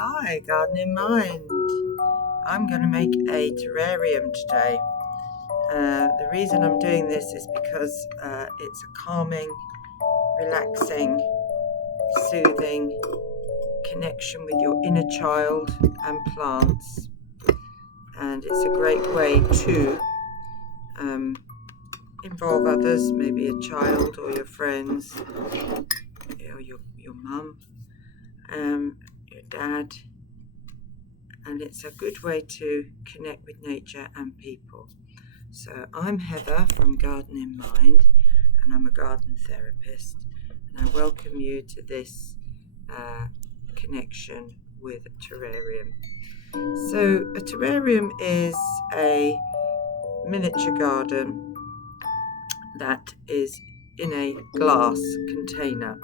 Hi, Garden in Mind. I'm going to make a terrarium today. The reason I'm doing this is because it's a calming, relaxing, soothing connection with your inner child and plants. And it's a great way to involve others, maybe a child or your friends, or your mum, your dad. And it's a good way to connect with nature and people. So I'm Heather from Garden in Mind, and I'm a garden therapist, and I welcome you to this connection with a terrarium. So a terrarium is a miniature garden that is in a glass container.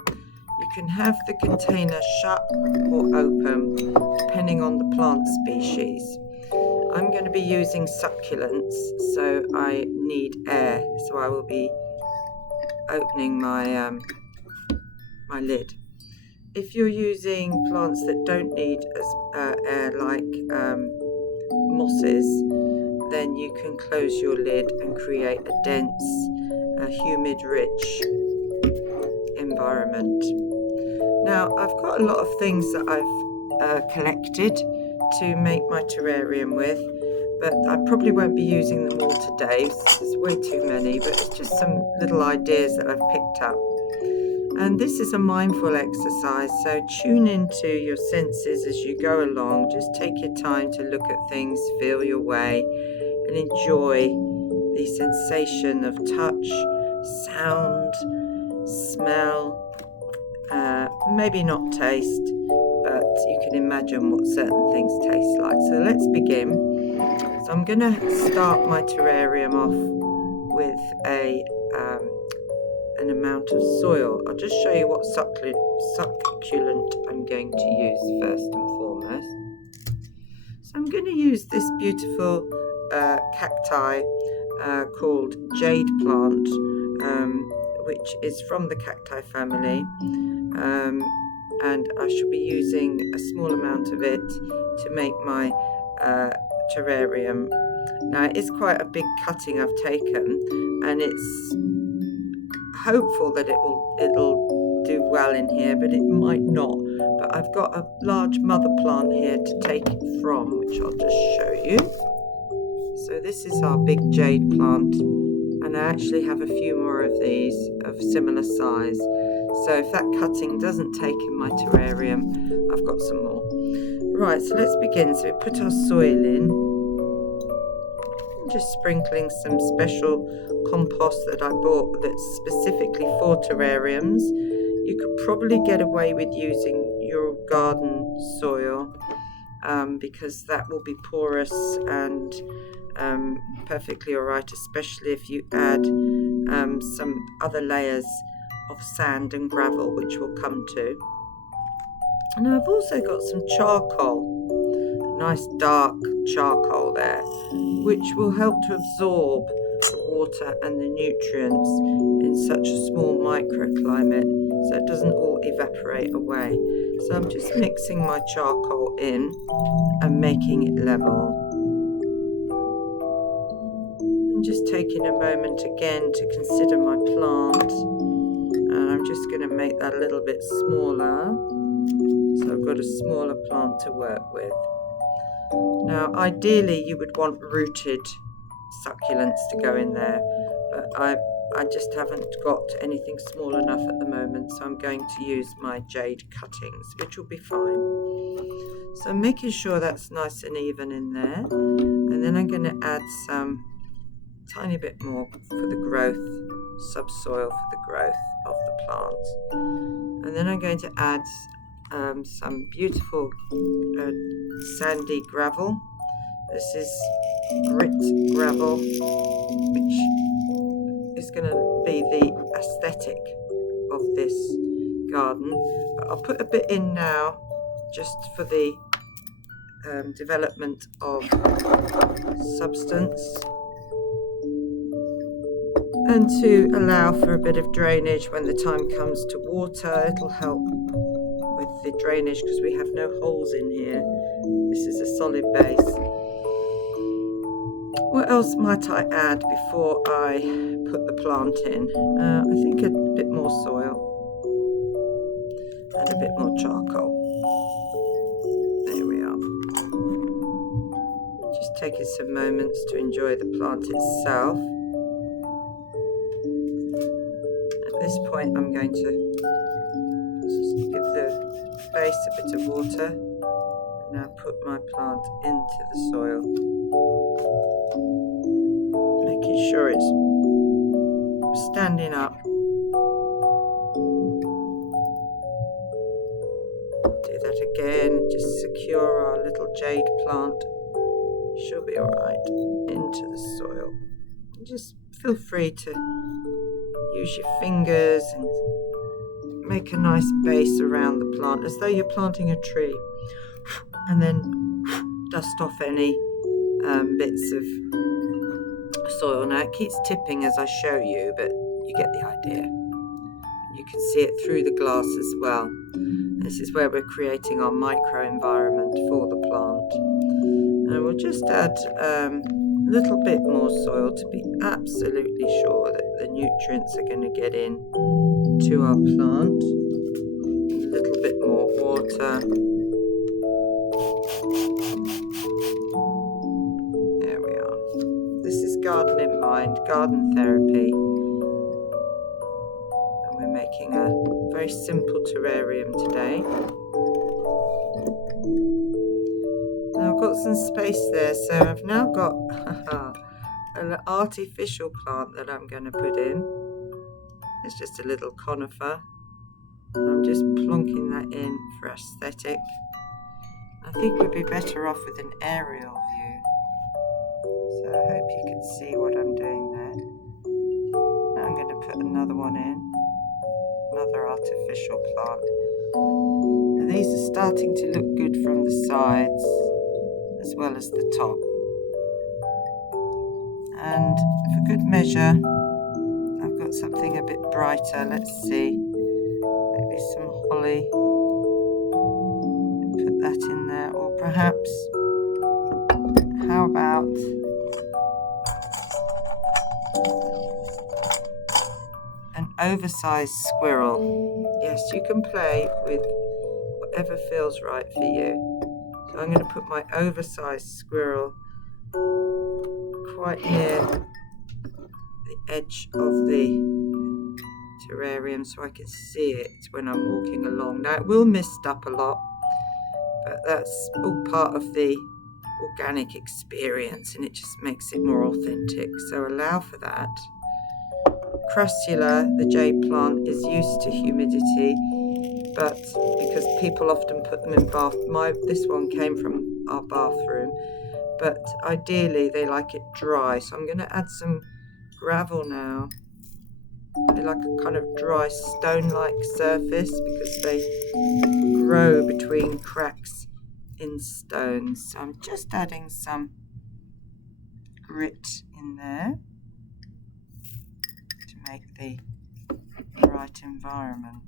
You can have the container shut or open depending on the plant species. I'm going to be using succulents, so I need air, so I will be opening my my lid. If you're using plants that don't need air, like mosses, then you can close your lid and create a dense, humid, rich environment. Now, I've got a lot of things that I've collected to make my terrarium with, but I probably won't be using them all today. There's way too many, but it's just some little ideas that I've picked up. And this is a mindful exercise, so tune into your senses as you go along. Just take your time to look at things, feel your way, and enjoy the sensation of touch, sound, smell, maybe not taste, but you can imagine what certain things taste like. So let's begin. So I'm going to start my terrarium off with an amount of soil. I'll just show you what succulent I'm going to use first and foremost. So I'm going to use this beautiful cacti called jade plant, which is from the cacti family, and I shall be using a small amount of it to make my terrarium. Now, it is quite a big cutting I've taken, and it's hopeful that it'll do well in here, but it might not. But I've got a large mother plant here to take it from, which I'll just show you. So this is our big jade plant, and I actually have a few more of these of similar size. So if that cutting doesn't take in my terrarium, I've got some more. Right, so let's begin. So we put our soil in. I'm just sprinkling some special compost that I bought that's specifically for terrariums. You could probably get away with using your garden soil because that will be porous and perfectly all right, especially if you add some other layers of sand and gravel, which we'll come to. And I've also got some charcoal, nice dark charcoal there, which will help to absorb the water and the nutrients in such a small microclimate, so it doesn't all evaporate away. So I'm just mixing my charcoal in and making it level. And just taking a moment again to consider my plant. And I'm just going to make that a little bit smaller. So I've got a smaller plant to work with. Now, ideally, you would want rooted succulents to go in there, but I just haven't got anything small enough at the moment, so I'm going to use my jade cuttings, which will be fine. So I'm making sure that's nice and even in there, and then I'm going to add some tiny bit more for the growth, subsoil for the growth of the plant. And then I'm going to add some beautiful sandy gravel. This is grit gravel, which is going to be the aesthetic of this garden. But I'll put a bit in now just for the development of substance and to allow for a bit of drainage when the time comes to water. It'll help with the drainage because we have no holes in here. This is a solid base. What else might I add before I put the plant in? I think a bit more soil and a bit more charcoal. There we are. Just taking some moments to enjoy the plant itself. At this point I'm going to just give the base a bit of water and now put my plant into the soil, making sure it's standing up. Do that again, just secure our little jade plant. She'll be alright into the soil. Just feel free to use your fingers and make a nice base around the plant as though you're planting a tree, and then dust off any bits of soil. Now it keeps tipping as I show you, but you get the idea. You can see it through the glass as well. This is where we're creating our micro environment for the plant. And we'll just add a little bit more soil to be absolutely sure that the nutrients are going to get in to our plant. A little bit more water. There we are. This is Garden in Mind, garden therapy. And we're making a very simple terrarium today. Now I've got some space there, so I've now got an artificial plant that I'm going to put in. It's just a little conifer. I'm just plonking that in for aesthetic. I think we'd be better off with an aerial view. So I hope you can see what I'm doing there. Now I'm going to put another one in. Another artificial plant. And these are starting to look good from the sides as well as the top. And for good measure, I've got something a bit brighter. Let's see. Maybe some holly. Put that in there. Or perhaps, how about an oversized squirrel? Yes, you can play with whatever feels right for you. So I'm going to put my oversized squirrel quite near the edge of the terrarium so I can see it when I'm walking along. Now it will mist up a lot, but that's all part of the organic experience and it just makes it more authentic. So allow for that. Crassula, the jade plant, is used to humidity, but because people often put them in bath, this one came from our bathroom, but ideally they like it dry. So I'm going to add some gravel now. They like a kind of dry stone-like surface because they grow between cracks in stones. So I'm just adding some grit in there to make the right environment.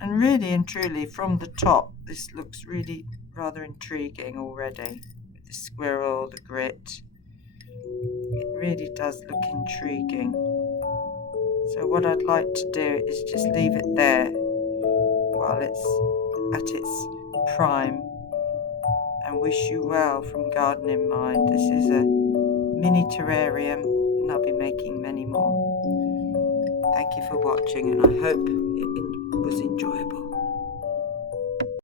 And really and truly, from the top, this looks really rather intriguing already. With the squirrel, the grit. It really does look intriguing. So what I'd like to do is just leave it there while it's at its prime. And wish you well from Garden in Mind. This is a mini terrarium and I'll be making many more. Thank you for watching and I hope it was enjoyable.